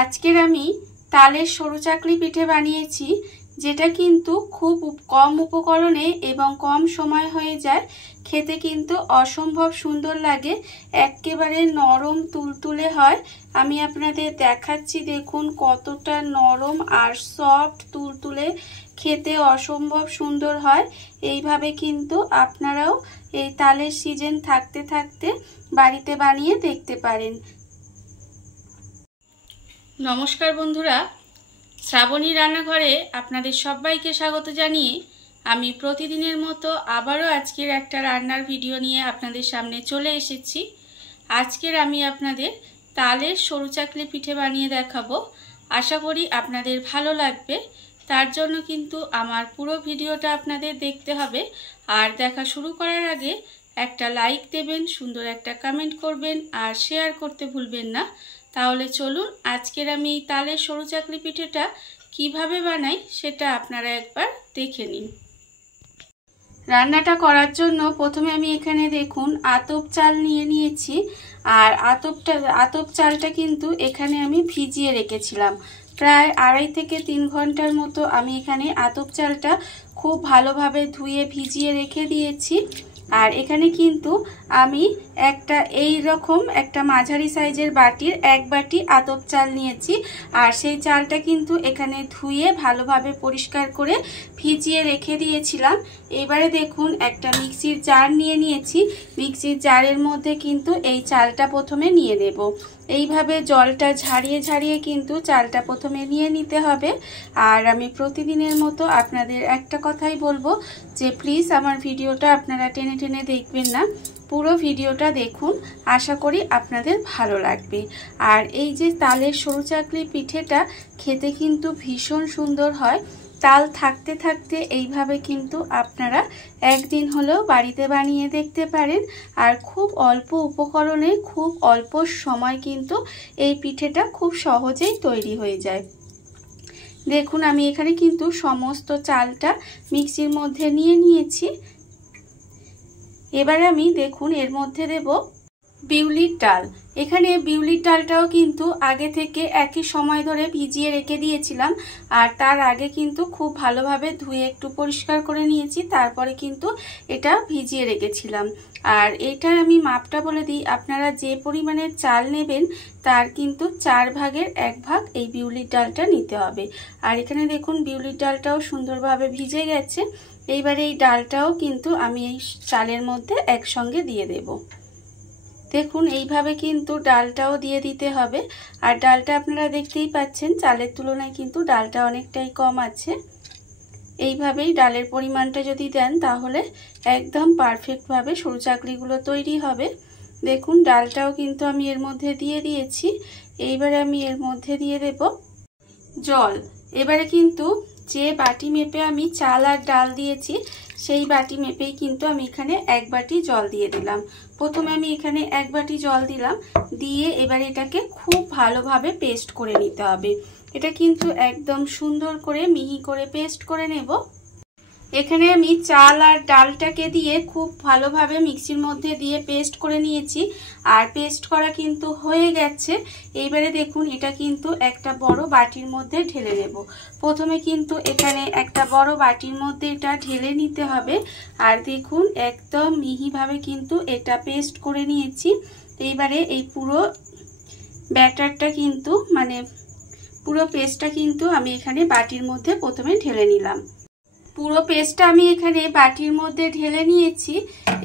আজকের আমি তালের সরু চাকলি পিঠে বানিয়েছি, যেটা কিন্তু খুব কম উপকরণে এবং কম সময় হয়ে যায়। খেতে কিন্তু অসম্ভব সুন্দর লাগে, একেবারে নরম তুলতুলে হয়। আমি আপনাদের দেখাচ্ছি, দেখুন কতটা নরম আর সফট তুলতুলে, খেতে অসম্ভব সুন্দর হয়। এইভাবে কিন্তু আপনারাও এই তালের সিজন থাকতে থাকতে বাড়িতে বানিয়ে দেখতে পারেন। নমস্কার বন্ধুরা, শ্রাবণী রান্নাঘরে আপনাদের সবাইকে স্বাগত জানিয়ে আমি প্রতিদিনের মতো আবারও আজকের একটা রান্নার ভিডিও নিয়ে আপনাদের সামনে চলে এসেছি। আজকের আমি আপনাদের তালের সরু চাকলি পিঠে বানিয়ে দেখাবো। আশা করি আপনাদের ভালো লাগবে। তার জন্য কিন্তু আমার পুরো ভিডিওটা আপনাদের দেখতে হবে। আর দেখা শুরু করার আগে একটা লাইক দেবেন, সুন্দর একটা কমেন্ট করবেন আর শেয়ার করতে ভুলবেন না। তাহলে চলুন আজকের আমি এই তালের সরু চাকলি পিঠেটা কিভাবে বানাই সেটা আপনারা একবার দেখে নিন। রান্নাটা করার জন্য প্রথমে আমি এখানে দেখুন আতপ চাল নিয়ে নিয়েছি। আর আতপ চালটা কিন্তু এখানে আমি ভিজিয়ে রেখেছিলাম প্রায় 2.5 থেকে 3 ঘন্টার মতো। আমি এখানে আতপ চালটা খুব ভালোভাবে ধুয়ে ভিজিয়ে রেখে দিয়েছি। আর এখানে কিন্তু আমি এই রকম একটা মাঝারি সাইজের বাটির 1 বাটি আতপ চাল নিয়েছি। আর সেই চালটা কিন্তু এখানে ধুয়ে ভালোভাবে পরিষ্কার করে ভিজিয়ে রেখে দিয়েছিলাম। এবারে দেখুন একটা মিক্সির জার নিয়ে নিয়েছি। মিক্সির জারের মধ্যে কিন্তু এই চালটা প্রথমে নিয়ে নেব। এইভাবে জলটা ঝাড়িয়ে ঝাড়িয়ে কিন্তু চালটা প্রথমে নিয়ে নিতে হবে। আর আমি প্রতিদিনের মতো আপনাদের একটা কথাই বলবো যে প্লিজ আমার ভিডিওটা আপনারা টেনে টেনে দেখবেন না, পুরো ভিডিওটা দেখুন, আশা করি আপনাদের ভালো লাগবে। আর এই যে তালের সরু চাকলি পিঠেটা খেতে কিন্তু ভীষণ সুন্দর হয়। তাল থাকতে থাকতে এইভাবে কিন্তু আপনারা একদিন হলেও বাড়িতে বানিয়ে দেখতে পারেন। আর খুব অল্প উপকরণে খুব অল্প সময় কিন্তু এই পিঠেটা খুব সহজেই তৈরি হয়ে যায়। দেখুন আমি এখানে কিন্তু সমস্ত চালটা মিক্সির মধ্যে নিয়ে নিয়েছি। এবারে আমি দেখুন এর মধ্যে দেব বিউলির ডাল। এখানে বিউলির ডালটাও কিন্তু আগে থেকে একই সময় ধরে ভিজিয়ে রেখে দিয়েছিলাম। আর তার আগে কিন্তু খুব ভালোভাবে ধুয়ে একটু পরিষ্কার করে নিয়েছি, তারপরে কিন্তু এটা ভিজিয়ে রেখেছিলাম। আর এটার আমি মাপটা বলে দিই, আপনারা যে পরিমাণে চাল নেবেন তার কিন্তু 4 ভাগের 1 ভাগ এই বিউলির ডালটা নিতে হবে। আর এখানে দেখুন বিউলির ডালটাও সুন্দরভাবে ভিজে গেছে। এইবারে এই ডালটাও কিন্তু আমি এই চালের মধ্যে একসঙ্গে দিয়ে দেব। দেখুন এইভাবে কিন্তু ডালটাও দিয়ে দিতে হবে। আর ডালটা আপনারা দেখতেই পাচ্ছেন চালের তুলনায় কিন্তু ডালটা অনেকটাই কম আছে। এইভাবেই ডালের পরিমাণটা যদি দেন তাহলে একদম পারফেক্টভাবে সরু চাকলিগুলো তৈরি হবে। দেখুন ডালটাও কিন্তু আমি এর মধ্যে দিয়ে দিয়েছি। এইবারে আমি এর মধ্যে দিয়ে দেব জল। এবারে কিন্তু যে বাটি মেপে আমি চাল আর ডাল দিয়েছি সেই বাটি মেপেই কিন্তু আমি এখানে 1 বাটি জল দিয়ে দিলাম। প্রথমে আমি এখানে 1 বাটি জল দিলাম, দিয়ে এবার এটাকে খুব ভালোভাবে পেস্ট করে নিতে হবে। এটা কিন্তু একদম সুন্দর করে মিহি করে পেস্ট করে নেব। এখানে আমি চাল আর ডালটাকে দিয়ে খুব ভালোভাবে মিক্সির মধ্যে দিয়ে পেস্ট করে নিয়েছি। আর পেস্ট করা কিন্তু হয়ে গেছে। এইবারে দেখুন এটা কিন্তু একটা বড় বাটির মধ্যে ঢেলে নেব। প্রথমে কিন্তু এখানে একটা বড় বাটির মধ্যে এটা ঢেলে নিতে হবে। আর দেখুন একদম মিহিভাবে কিন্তু এটা পেস্ট করে নিয়েছি। এইবারে এই পুরো ব্যাটারটা কিন্তু পুরো পেস্টটা কিন্তু আমি এখানে বাটির মধ্যে প্রথমে ঢেলে নিলাম। পুরো পেস্টটা আমি এখানে বাটির মধ্যে ঢেলে নিয়েছি।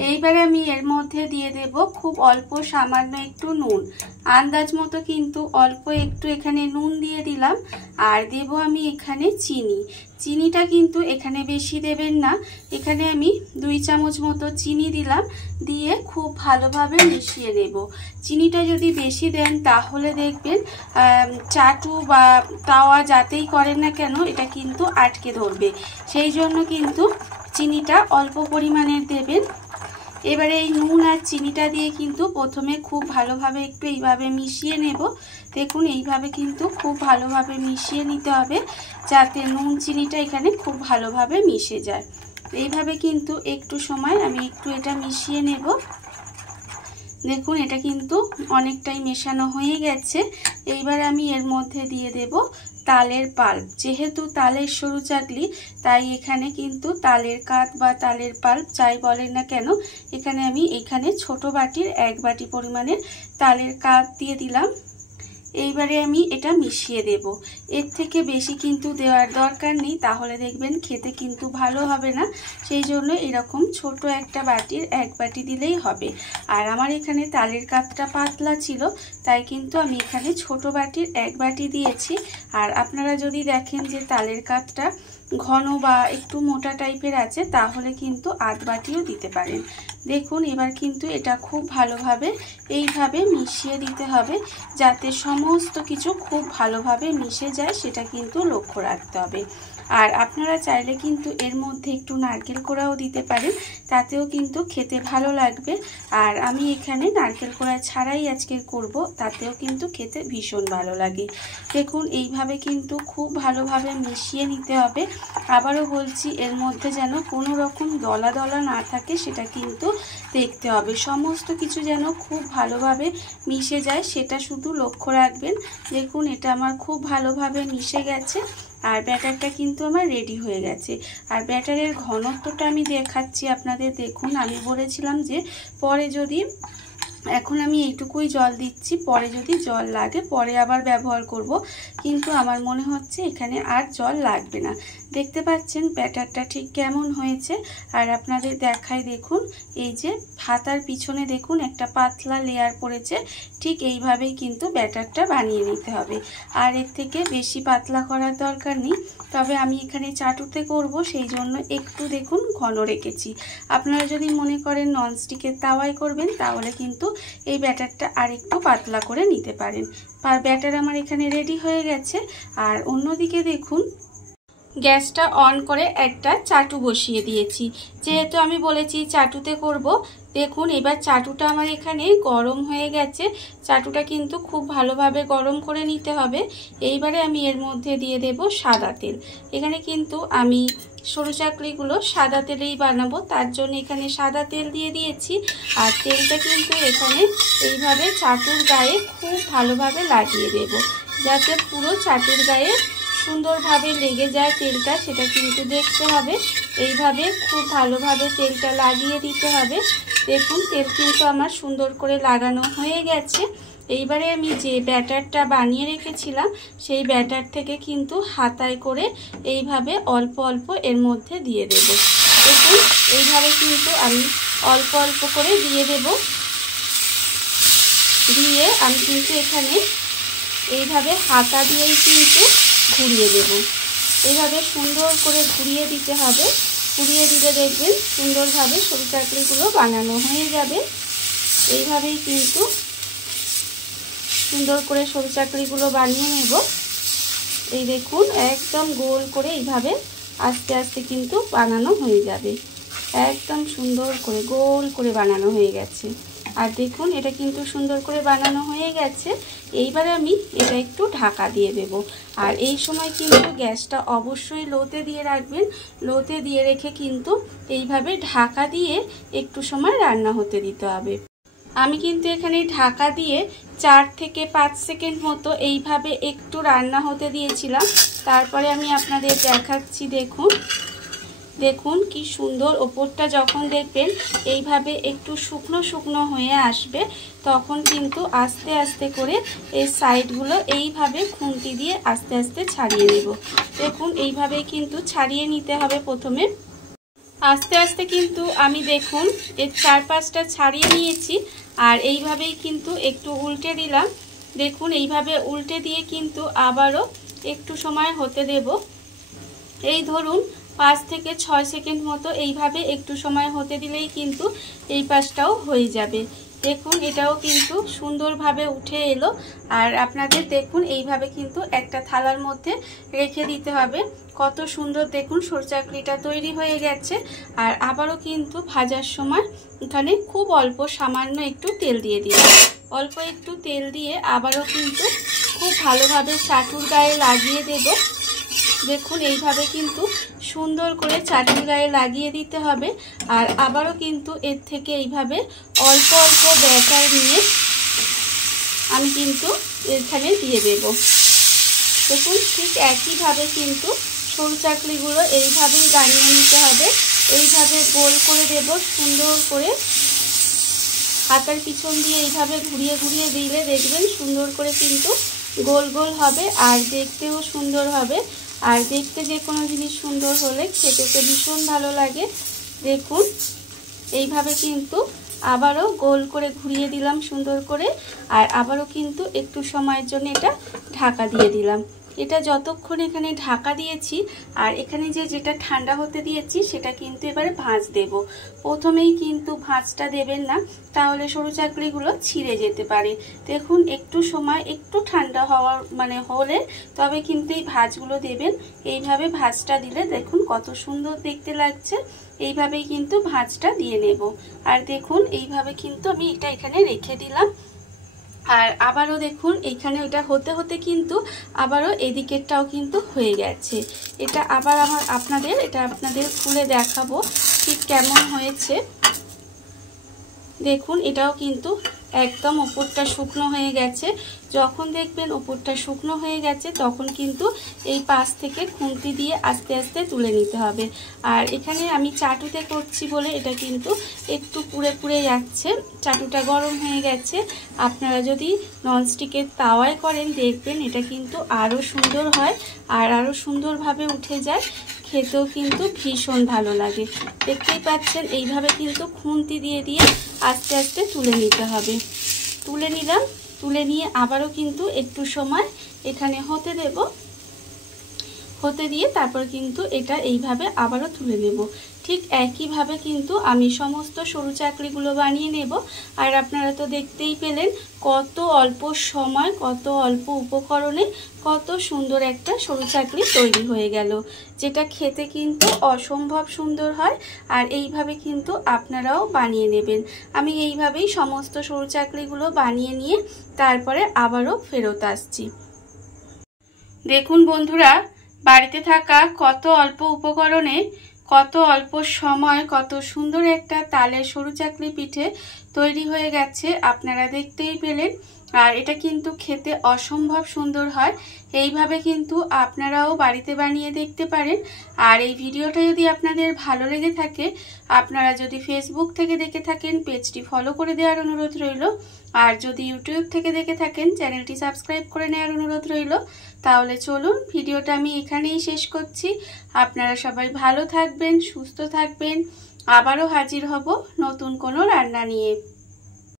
এইবারে আমি এর মধ্যে দিয়ে দেব খুব অল্প সামান্য একটু নুন। আন্দাজ মতো কিন্তু অল্প একটু এখানে নুন দিয়ে দিলাম। আর দেব আমি এখানে চিনি। চিনিটা কিন্তু এখানে বেশি দেবেন না, এখানে আমি 2 চামচ মতো চিনি দিলাম। দিয়ে খুব ভালোভাবে মিশিয়ে নেব। চিনিটা যদি বেশি দেন তাহলে দেখবেন চাটু বা তাওয়া যাতেই করেন না কেন এটা কিন্তু আটকে ধরবে। সেই জন্য কিন্তু চিনিটা অল্প পরিমাণের দেবেন। এবারে এই নুন আর চিনিটা দিয়ে কিন্তু প্রথমে খুব ভালোভাবে একটু এইভাবে মিশিয়ে নেব। দেখুন এইভাবে কিন্তু খুব ভালোভাবে মিশিয়ে নিতে হবে যাতে নুন চিনিটা এখানে খুব ভালোভাবে মিশে যায়। এইভাবে কিন্তু একটু সময় আমি একটু এটা মিশিয়ে নেব। দেখুন এটা কিন্তু অনেকটাই মেশানো হয়ে গেছে। এইবার আমি এর মধ্যে দিয়ে দেব তালের পাল্প। যেহেতু তালের সরু চাকলি, তাই এখানে কিন্তু তালের কাত বা তালের পাল্প যাই বলেন না কেন, এখানে ছোট বাটির 1 বাটি পরিমাণের তালের কাত দিয়ে দিলাম। এইবারে আমি এটা মিশিয়ে দেব। এর থেকে বেশি কিন্তু দেওয়ার দরকার নেই, তাহলে দেখবেন খেতে কিন্তু ভালো হবে না। সেই জন্য এরকম ছোট একটা বাটির 1 বাটি দিলেই হবে। আর আমার এখানে তালের কাতটা পাতলা ছিল, তাই কিন্তু আমি এখানে ছোট বাটির 1 বাটি দিয়েছি। আর আপনারা যদি দেখেন যে তালের কাতটা ঘন বা একটু মোটা টাইপের আছে, তাহলে কিন্তু আধ বাটিও দিতে পারেন। দেখুন এবার কিন্তু এটা খুব ভালোভাবে এইভাবে মিশিয়ে দিতে হবে, যাতে সমস্ত কিছু খুব ভালোভাবে মিশে যায়, সেটা কিন্তু লক্ষ্য রাখতে হবে। আর আপনারা চাইলে কিন্তু এর মধ্যে একটু নারকেল কোড়াও দিতে পারেন, তাতেও কিন্তু খেতে ভালো লাগবে। আর আমি এখানে নারকেল কোড়া ছাড়াই আজকে করব, তাতেও কিন্তু খেতে ভীষণ ভালো লাগে। দেখুন এইভাবে কিন্তু খুব ভালোভাবে মিশিয়ে নিতে হবে। আবারও বলছি, এর মধ্যে যেন কোনো রকম দলা দলা না থাকে, সেটা কিন্তু দেখতে হবে। সমস্ত কিছু যেন খুব ভালোভাবে মিশে যায়, সেটা শুধু লক্ষ্য রাখবেন। দেখুন এটা আমার খুব ভালোভাবে মিশে গেছে আর ব্যাটারটা কিন্তু আমার রেডি হয়ে গেছে। আর ব্যাটারের ঘনত্বটা আমি দেখাচ্ছি আপনাদের। দেখুন আমি বলেছিলাম যে পরে যদি, এখন আমি এইটুকুই জল দিচ্ছি, পরে যদি জল লাগে পরে আবার ব্যবহার করব, কিন্তু আমার মনে হচ্ছে এখানে আর জল লাগবে না। দেখতে পাচ্ছেন ব্যাটারটা ঠিক কেমন হয়েছে। আর আপনাদের দেখাই, দেখুন এই যে হাতার পিছনে দেখুন একটা পাতলা লেয়ার পড়েছে, ঠিক এইভাবেই কিন্তু ব্যাটারটা বানিয়ে নিতে হবে। আর এর থেকে বেশি পাতলা করার দরকার নেই, তবে আমি এখানে চাটুতে করব, সেই জন্য একটু দেখুন ঘন রেখেছি। আপনারা যদি মনে করেন ননস্টিকের তাওয়ায় করবেন, তাহলে কিন্তু এই ব্যাটারটা আর একটু পাতলা করে নিতে পারেন। আর ব্যাটার আমার এখানে রেডি হয়ে গেছে। আর অন্যদিকে দেখুন গ্যাসটা অন করে একটা চাটু বসিয়ে দিয়েছি, যেহেতু আমি বলেছি চাটুতে করব। দেখুন এবার চাটুটা আমার এখানে গরম হয়ে গেছে। চাটুটা কিন্তু খুব ভালোভাবে গরম করে নিতে হবে। এইবারে আমি এর মধ্যে দিয়ে দেব সাদা তেল। এখানে কিন্তু আমি সরু চাকলিগুলো সাদা তেলেই বানাবো, তার জন্য এখানে সাদা তেল দিয়ে দিয়েছি। আর তেলটা কিন্তু এখানে এইভাবে চাটুর গায়ে খুব ভালোভাবে লাগিয়ে দেব, যাতে পুরো চাটুর গায়ে সুন্দরভাবে লেগে যায় তেলটা, সেটা কিন্তু দেখতে হবে। এইভাবে খুব ভালোভাবে তেলটা লাগিয়ে দিতে হবে। দেখুন তেল কিন্তু আমার সুন্দর করে লাগানো হয়ে গেছে। এইবারে আমি যে ব্যাটারটা বানিয়ে রেখেছিলাম, সেই ব্যাটার থেকে কিন্তু হাতায় করে এইভাবে অল্প অল্প এর মধ্যে দিয়ে দেব। দেখুন এইভাবে কিন্তু আমি অল্প অল্প করে দিয়ে দেব। দিয়ে আমি কিন্তু এখানে এইভাবে হাতা দিয়েই কিন্তু ঘুরিয়ে দেব। এইভাবে সুন্দর করে ঘুরিয়ে দিতে হবে। ঘুরিয়ে দিলে দেখবেন সুন্দরভাবে সরু চাকলিগুলো বানানো হয়ে যাবে। এইভাবেই কিন্তু সুন্দর করে সরু চাকলিগুলো বানিয়ে নেব। এই দেখুন একদম গোল করে এইভাবে আস্তে আস্তে কিন্তু বানানো হয়ে যাবে। একদম সুন্দর করে গোল করে বানানো হয়ে গেছে। আর দেখুন এটা কিন্তু সুন্দর করে বানানো হয়ে গেছে। এইবারে আমি এটা একটু ঢাকা দিয়ে দেব। আর এই সময় কিন্তু গ্যাসটা অবশ্যই লোতে দিয়ে রাখবেন। লোতে দিয়ে রেখে কিন্তু এইভাবে ঢাকা দিয়ে একটু সময় রান্না হতে দিতে হবে। আমি কিন্তু এখানে ঢাকা দিয়ে 4 থেকে 5 সেকেন্ড মতো এইভাবে একটু রান্না হতে দিয়েছিলাম। তারপরে আমি আপনাদের দেখাচ্ছি। দেখুন দেখুন কি সুন্দর। ওপরটা যখন দেখবেন এইভাবে একটু শুকনো শুকনো হয়ে আসবে, তখন কিন্তু আস্তে আস্তে করে এই সাইডগুলো এইভাবে খুন্তি দিয়ে আস্তে আস্তে ছাড়িয়ে নেব। দেখুন এইভাবে কিন্তু ছাড়িয়ে নিতে হবে প্রথমে। আস্তে আস্তে কিন্তু আমি দেখুন এর 4-5টা ছাড়িয়ে নিয়েছি। আর এইভাবেই কিন্তু একটু উল্টে দিলাম। দেখুন এইভাবে উল্টে দিয়ে কিন্তু আবারও একটু সময় হতে দেব। এই ধরুন 5 থেকে 6 সেকেন্ড মতো এইভাবে একটু সময় হতে দিলেই কিন্তু এই পাশটাও হয়ে যাবে। দেখুন এটাও কিন্তু সুন্দরভাবে উঠে এলো। আর আপনাদের দেখুন এইভাবে কিন্তু একটা থালার মধ্যে রেখে দিতে হবে। কত সুন্দর দেখুন সরু চাকলিটা তৈরি হয়ে গেছে। আর আবারও কিন্তু ভাজার সময় এখানে খুব অল্প সামান্য একটু তেল দিয়ে দিলাম। অল্প একটু তেল দিয়ে আবারও কিন্তু খুব ভালোভাবে চাটুর গায়ে লাগিয়ে দেব। দেখুন এইভাবে কিন্তু সুন্দর করে চাটুর গায়ে লাগিয়ে দিতে হবে। আর আবারও কিন্তু এর থেকে এইভাবে অল্প অল্প ব্যাটার নিয়ে আমি কিন্তু এখানে দিয়ে দেব। দেখুন ঠিক একইভাবে কিন্তু সরু চাকলিগুলো এইভাবেই বানিয়ে নিতে হবে। এইভাবে গোল করে দেব সুন্দর করে, হাতার পিছন দিয়ে এইভাবে ঘুরিয়ে ঘুরিয়ে দিলে দেখবেন সুন্দর করে কিন্তু গোল গোল হবে আর দেখতেও সুন্দর হবে। আর দেখতে যে কোনো জিনিস সুন্দর হলে খেতে তো ভীষণ ভালো লাগে। দেখুন এইভাবে কিন্তু আবারও গোল করে ঘুরিয়ে দিলাম সুন্দর করে, আর আবারও কিন্তু একটু সময়ের জন্য এটা ঢাকা দিয়ে দিলাম। এটা যতক্ষণ এখানে ঢাকা দিয়েছি আর এখানে যেটা ঠান্ডা হতে দিয়েছি সেটা কিন্তু এবারে ভাঁজ দেব। প্রথমেই কিন্তু ভাঁজটা দেবেন না, তাহলে সরু চাকলিগুলো ছিঁড়ে যেতে পারে। দেখুন একটু সময় একটু ঠান্ডা হওয়ার হলে তবে কিন্তু এই ভাঁজগুলো দেবেন। এইভাবে ভাঁজটা দিলে দেখুন কত সুন্দর দেখতে লাগছে। এইভাবেই কিন্তু ভাঁজটা দিয়ে নেব। আর দেখুন এইভাবে কিন্তু আমি এটা এখানে রেখে দিলাম। আর আবারও দেখুন এইখানে ওটা হতে হতে কিন্তু আবারও এদিকেরটাও কিন্তু হয়ে গেছে। এটা আবার আপনাদের খুলে দেখাবো ঠিক কেমন হয়েছে। দেখুন এটাও কিন্তু একদম ওপরটা শুকনো হয়ে গেছে। যখন দেখবেন ওপরটা শুকনো হয়ে গেছে তখন কিন্তু এই পাশ থেকে খুন্তি দিয়ে আস্তে আস্তে তুলে নিতে হবে। আর এখানে আমি চাটুতে করছি বলে এটা কিন্তু একটু পুড়ে পুড়ে যাচ্ছে, চাটুটা গরম হয়ে গেছে। আপনারা যদি ননস্টিকের তাওয়ায় করেন দেখবেন এটা কিন্তু আরও সুন্দর হয় আর আরও সুন্দরভাবে উঠে যায়, খেতেও কিন্তু ভীষণ ভালো লাগে। দেখতেই পাচ্ছেন এইভাবে কিন্তু খুন্তি দিয়ে দিয়ে আস্তে আস্তে তুলে নিতে হবে। তুলে নিলাম, তুলে নিয়ে আবারও কিন্তু একটু সময় এখানে হতে দেব। হতে দিয়ে তারপর কিন্তু এটা এইভাবে আবারও তুলে নেব। ঠিক একইভাবে কিন্তু আমি সমস্ত সরু চাকলিগুলো বানিয়ে নেব। আর আপনারা তো দেখতেই পেলেন কত অল্প সময় কত অল্প উপকরণে কত সুন্দর একটা সরু চাকলি তৈরি হয়ে গেল, যেটা খেতে কিন্তু অসম্ভব সুন্দর হয়। আর এইভাবে কিন্তু আপনারাও বানিয়ে নেবেন। আমি এইভাবেই সমস্ত সরু চাকলিগুলো বানিয়ে নিয়ে তারপরে আবারও ফেরত আসছি। দেখুন বন্ধুরা, বাড়িতে থাকা কত অল্প উপকরণে কত অল্প সময় কত সুন্দর একটা তালের সরু চাকলি পিঠে তৈরি হয়ে গেছে, আপনারা দেখতেই পেলেন। আর এটা কিন্তু খেতে অসম্ভব সুন্দর হয়। এইভাবে কিন্তু আপনারাও বাড়িতে বানিয়ে দেখতে পারেন। আর এই ভিডিওটা যদি আপনাদের ভালো লেগে থাকে, আপনারা যদি ফেসবুক থেকে দেখে থাকেন পেজটি ফলো করে দেওয়ার অনুরোধ রইল। আর যদি ইউটিউব থেকে দেখে থাকেন চ্যানেলটি সাবস্ক্রাইব করে নেওয়ার অনুরোধ রইল। তাহলে চলুন ভিডিওটা আমি এখানেই শেষ করছি। আপনারা সবাই ভালো থাকবেন, সুস্থ থাকবেন। আবারও হাজির হব নতুন কোনো রান্না নিয়ে।